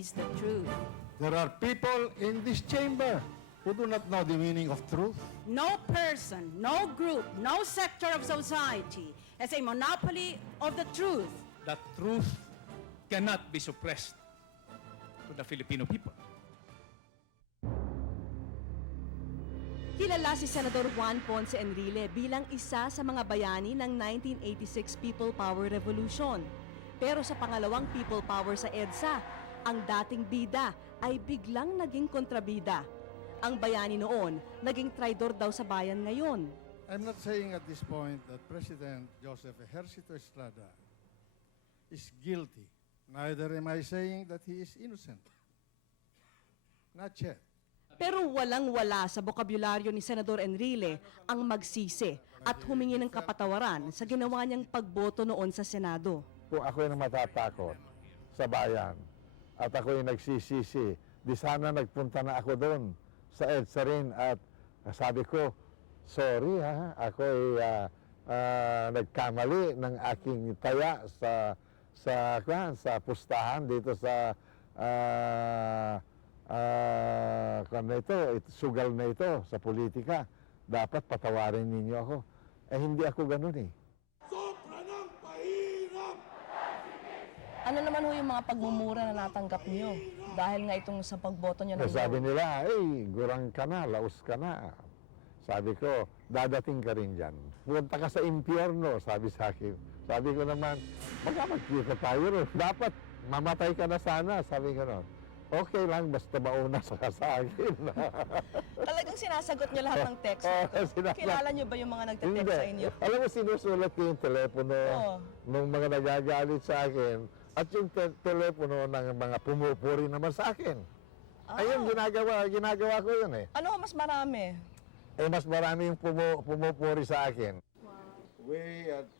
is the truth. There are people in this chamber who do not know the meaning of truth. No person, no group, no sector of society has a monopoly of the truth. That truth cannot be suppressed to the Filipino people. Kilala si Senador Juan Ponce Enrile bilang isa sa mga bayani ng 1986 People Power Revolution. Pero sa pangalawang People Power sa EDSA, ang dating bida ay biglang naging kontrabida. Ang bayani noon, naging traidor daw sa bayan ngayon. I'm not saying at this point that President Joseph Ejercito Estrada is guilty. Neither am I saying that he is innocent. Not yet. Pero walang-wala sa bokabularyo ni Senador Enrile ang magsisi at humingi ng kapatawaran sa ginawa niyang pagboto noon sa Senado. Kung ako'y matatakot sa bayan at ako'y nagsisisi, di sana nagpunta na ako doon sa EDSA rin at sabi ko, sorry ha, ako'y nagkamali ng aking taya sa pustahan dito sa sugal na ito sa politika. Dapat patawarin ninyo ako. Eh hindi ako ganun eh. Ano naman ho yung mga pagmumura na natanggap niyo? Dahil nga itong sa pagboto niyo ng Sabi nila, gurang ka na, laos ka na. Sabi ko, dadating ka rin dyan. Punta ka sa impyerno, sabi sa akin. Sabi ko naman, baka magkita tayo rin. Dapat mamatay ka na sana, sabi ko noon. Okay lang, basta mauna sa akin. Talagang sinasagot niyo lahat ng text. Kilala niyo ba yung mga nagte-text sa inyo? Alam mo, sinusulat ko yung telepono ng mga nagagalit sa akin at yung telepono ng mga pumupuri naman sa akin. Ayun, ginagawa ko yun eh. Ano mas marami? Mas marami yung pumupuri sa akin. We at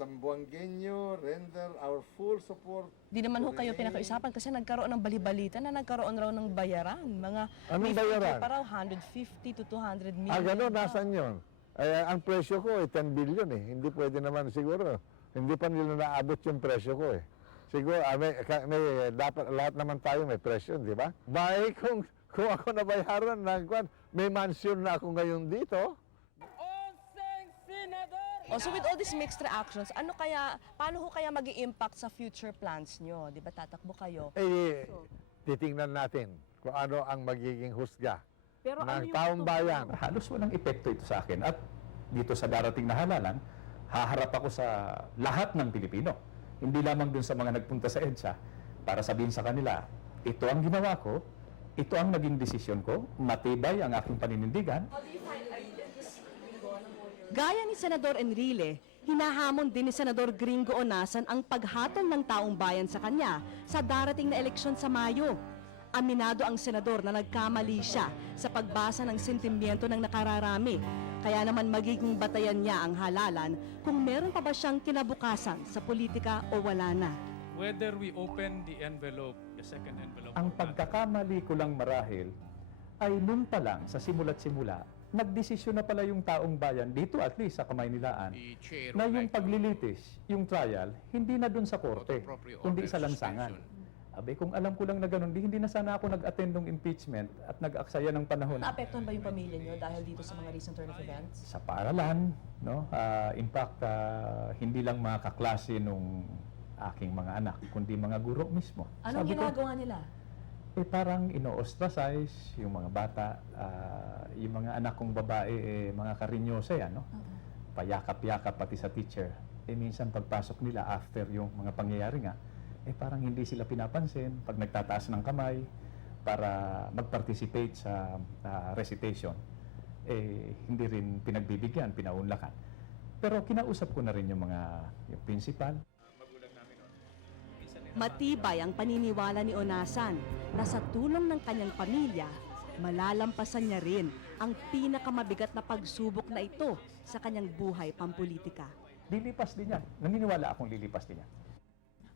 Sambuangueño render our full support. Di naman ho kayo pinakausapan kasi nagkaroon ng balibalita na nagkaroon raw ng bayaran. Anong bayaran? Para 150 to 200 million. Gano'n, nasan yun? Ang presyo ko 10 billion eh. Hindi pwede naman siguro. Hindi pa nila naabot yung presyo ko eh. Siguro, dapat lahat naman tayo may presyo, di ba? Bahay, kung ako nabayaran may mansion na ako ngayon dito. So with all these mixed reactions, paano ho kaya mag-i-impact sa future plans nyo? Di ba tatakbo kayo? Titingnan natin kung ano ang magiging husga Pero ng taong bayan. Halos walang epekto ito sa akin. At dito sa darating na halalan, haharap ako sa lahat ng Pilipino. Hindi lamang dun sa mga nagpunta sa EDSA para sabihin sa kanila, ito ang ginawa ko, ito ang naging desisyon ko, matibay ang aking paninindigan. Gaya ni Senador Enrile, hinahamon din ni Senador Gringo Onasan ang paghatol ng taong bayan sa kanya sa darating na eleksyon sa Mayo. Aminado ang senador na nagkamali siya sa pagbasa ng sentimiento ng nakararami. Kaya naman magiging batayan niya ang halalan kung meron pa ba siyang kinabukasan sa politika o wala na. Whether we open the envelope, the second envelope, Ang pagkakamali ko lang marahil ay noon pa lang sa simula't simula, nagdesisyon na pala yung taong bayan dito at least sa Kamaynilaan na yung paglilitis, yung trial, hindi na dun sa korte, kundi sa lansangan. Abe, kung alam ko lang na ganun, hindi na sana ako nag-attend ng impeachment at nag-aksaya ng panahon. Naapektuhan ba yung pamilya nyo dahil dito sa mga recent turn of events? Sa paaralan, no? In fact, hindi lang mga kaklase nung aking mga anak, kundi mga guro mismo. Anong Sabi ko, ginagawa nila? parang ino-ostracize yung mga bata, yung mga anak kong babae, mga karinyosa yan, no? Payakap-yakap pati sa teacher. Minsan pagpasok nila after yung mga pangyayari nga, parang hindi sila pinapansin pag nagtataas ng kamay para mag-participate sa recitation. Hindi rin pinagbibigyan, pinaunlakan. Pero kinausap ko na rin yung yung principal. Matibay ang paniniwala ni Onasan na sa tulong ng kanyang pamilya, malalampasan niya rin ang pinakamabigat na pagsubok na ito sa kanyang buhay pampolitika. Lilipas din yan. Naniniwala akong lilipas din yan.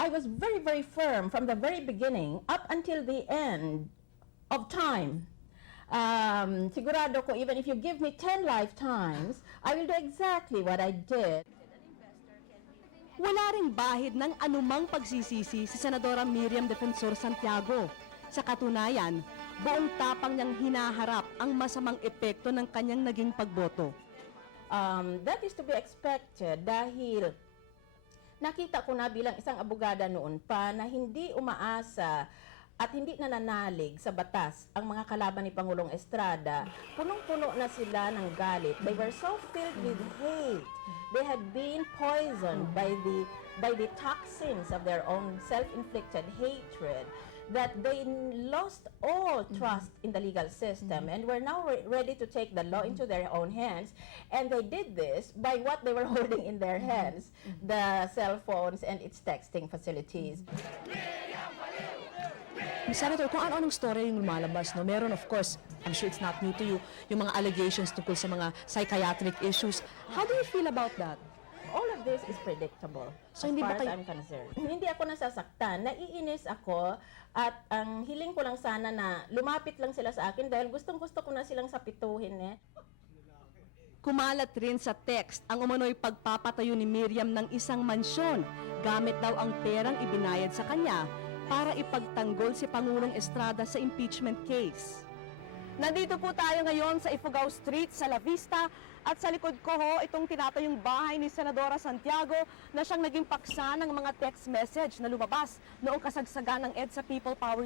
I was very, very firm from the very beginning up until the end of time. Sigurado ko, even if you give me 10 lifetimes, I will do exactly what I did. Wala ring bahid ng anumang pagsisisi si Senadora Miriam Defensor Santiago. Sa katunayan, buong tapang niyang hinaharap ang masamang epekto ng kanyang naging pagboto. That is to be expected dahil nakita ko na bilang isang abogada noon pa na hindi umaasa at hindi nananalig sa batas ang mga kalaban ni Pangulong Estrada. Punong-puno na sila ng galit. They were so filled with hate. They had been poisoned by the toxins of their own self-inflicted hatred that they lost all trust in the legal system and were now ready to take the law into their own hands. And they did this by what they were holding in their hands, the cell phones and its texting facilities. Senator, kung ano-anong story yung lumalabas, no? Meron, of course, I'm sure it's not new to you, yung mga allegations tungkol sa mga psychiatric issues. How do you feel about that? All of this is predictable So, as hindi ba far as kayo- I'm concerned. Hindi ako nasasaktan. Naiinis ako at ang hiling ko lang sana na lumapit lang sila sa akin dahil gustong-gusto ko na silang sapituhin eh. Kumalat rin sa text ang umano'y pagpapatayo ni Miriam ng isang mansyon gamit daw ang perang ibinayad sa kanya para ipagtanggol si Pangulong Estrada sa impeachment case. Nandito po tayo ngayon sa Ifugao Street sa La Vista at sa likod ko ho itong tinatayong bahay ni Senadora Santiago na siyang naging paksa ng mga text message na lumabas noong kasagsagan ng EDSA People Power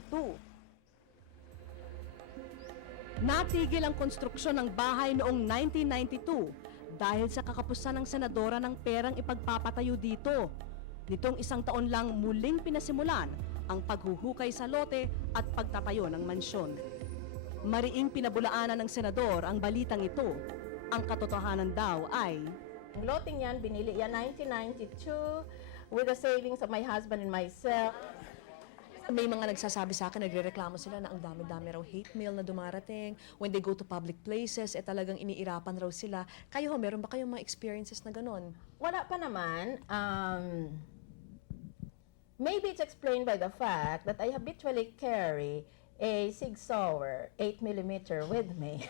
2. Natigil ang konstruksyon ng bahay noong 1992 dahil sa kakapusan ng senadora ng perang ipagpapatayo dito. Nitong isang taon lang muling pinasimulan ang paghuhukay sa lote at pagtatayo ng mansyon. Mariing pinabulaanan ng senador ang balitang ito. Ang katotohanan daw ay Ang loteng yan, binili yan 1992 with the savings of my husband and myself. May mga nagsasabi sa akin, nagrereklamo sila na ang dami-dami raw hate mail na dumarating. When they go to public places, talagang iniirapan raw sila. Kayo ho, meron ba kayong mga experiences na ganon? Wala pa naman. Maybe it's explained by the fact that I habitually carry a Sig Sauer 8mm with me.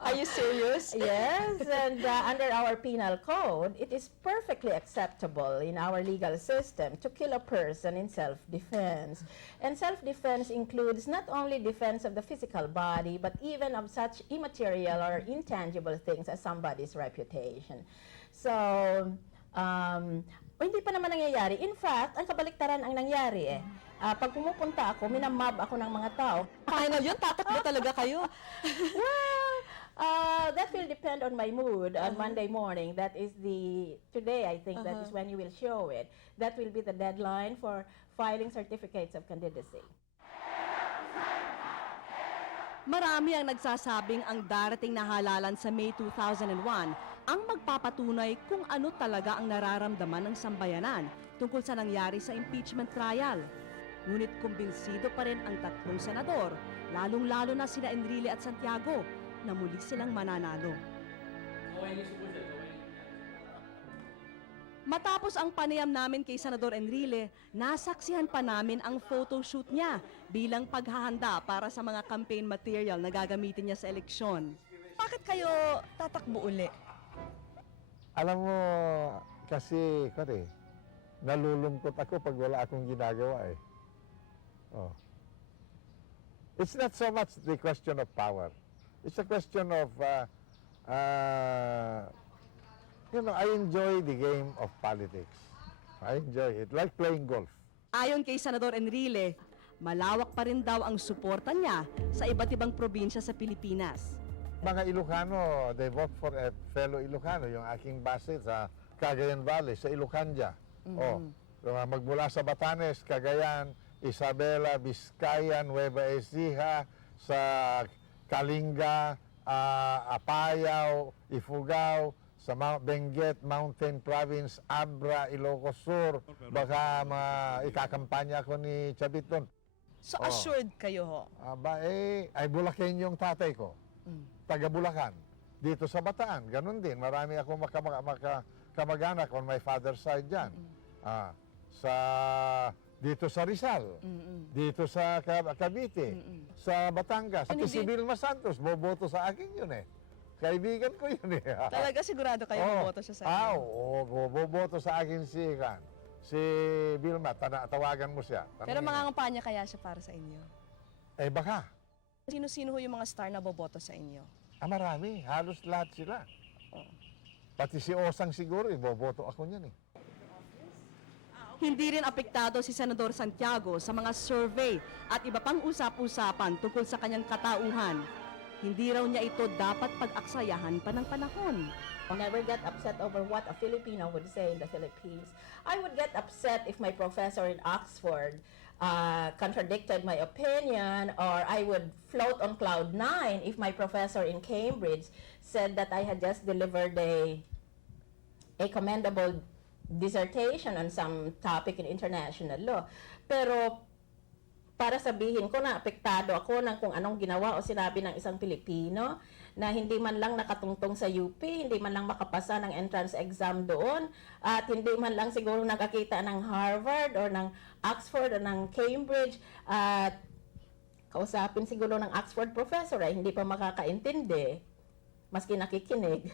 Are you serious? Yes, and under our penal code, it is perfectly acceptable in our legal system to kill a person in self-defense. And self-defense includes not only defense of the physical body, but even of such immaterial or intangible things as somebody's reputation. So, hindi pa naman nangyayari. In fact, ang kabaliktaran ang nangyari eh. Pag pumupunta ako, minamab ako ng mga tao. Final yun, tatakbo talaga kayo. Well, that will depend on my mood on Monday morning. That is today I think that is when you will show it. That will be the deadline for filing certificates of candidacy. marami ang nagsasabing ang darating na halalan sa May 2001 ang magpapatunay kung ano talaga ang nararamdaman ng sambayanan tungkol sa nangyari sa impeachment trial. Ngunit kumbinsido pa rin ang tatlong senador, lalong-lalo na sina Enrile at Santiago, na muli silang mananalo. Matapos ang panayam namin kay Senador Enrile, nasaksihan pa namin ang photoshoot niya bilang paghahanda para sa mga campaign material na gagamitin niya sa eleksyon. Bakit kayo tatakbo uli? Alam mo, kasi, nalulungkot ako pag wala akong ginagawa eh. Oh. It's not so much the question of power. It's a question of, I enjoy the game of politics. I enjoy it, like playing golf. Ayon kay Senador Enrile, malawak pa rin daw ang suporta niya sa iba't ibang probinsya sa Pilipinas. Mga Ilocano, they vote for a fellow Ilocano, yung aking base sa Cagayan Valley, sa Ilocandia. Magmula sa Batanes, Cagayan, Isabela, Vizcaya, Nueva Ecija, sa Kalinga, Apayao, Ifugao, sa Benguet Mountain Province, Abra, Ilocos Sur, baka ikakampanya ko ni Chavit doon. So assured kayo ho? Ay Bulacan yung tatay ko. Taga Bulacan. Dito sa Bataan, ganun din. Marami akong kamag-anak on my father's side dyan. Dito sa Rizal, dito sa Cavite, sa Batangas. Ito si Vilma Santos, boboto sa akin yun eh. Kaibigan ko yun eh. Talaga sigurado kayo boboto siya sa inyo? Oo, boboto sa akin Si Vilma, tawagan mo siya. Pero Tanungin mo. mangangampanya kaya siya para sa inyo? Eh baka. Sino-sino ho yung mga star na boboto sa inyo? Marami. Halos lahat sila. Pati si Osang siguro, iboboto ako niyan eh. Hindi rin apektado si Senador Santiago sa mga survey at iba pang usap-usapan tungkol sa kanyang katauhan. Hindi raw niya ito dapat pag-aksayahan pa ng panahon. I never get upset over what a Filipino would say in the Philippines. I would get upset if my professor in Oxford contradicted my opinion, or I would float on cloud 9 if my professor in Cambridge said that I had just delivered a commendable dissertation on some topic in international law. Pero para sabihin ko na apektado ako ng kung anong ginawa o sinabi ng isang Pilipino na hindi man lang nakatungtong sa UP, hindi man lang makapasa ng entrance exam doon, at hindi man lang siguro nakakita ng Harvard or ng Oxford o ng Cambridge, at kausapin siguro ng Oxford professor ay hindi pa makakaintindi, maski nakikinig,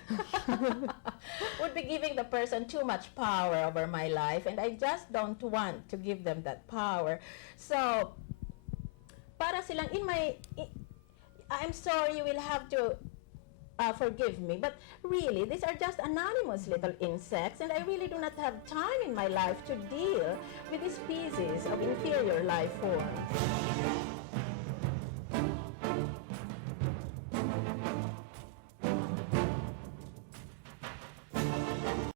would be giving the person too much power over my life, and I just don't want to give them that power. So, para silang I'm sorry, you will have to forgive me, but really, these are just anonymous little insects, and I really do not have time in my life to deal with these species of inferior life forms.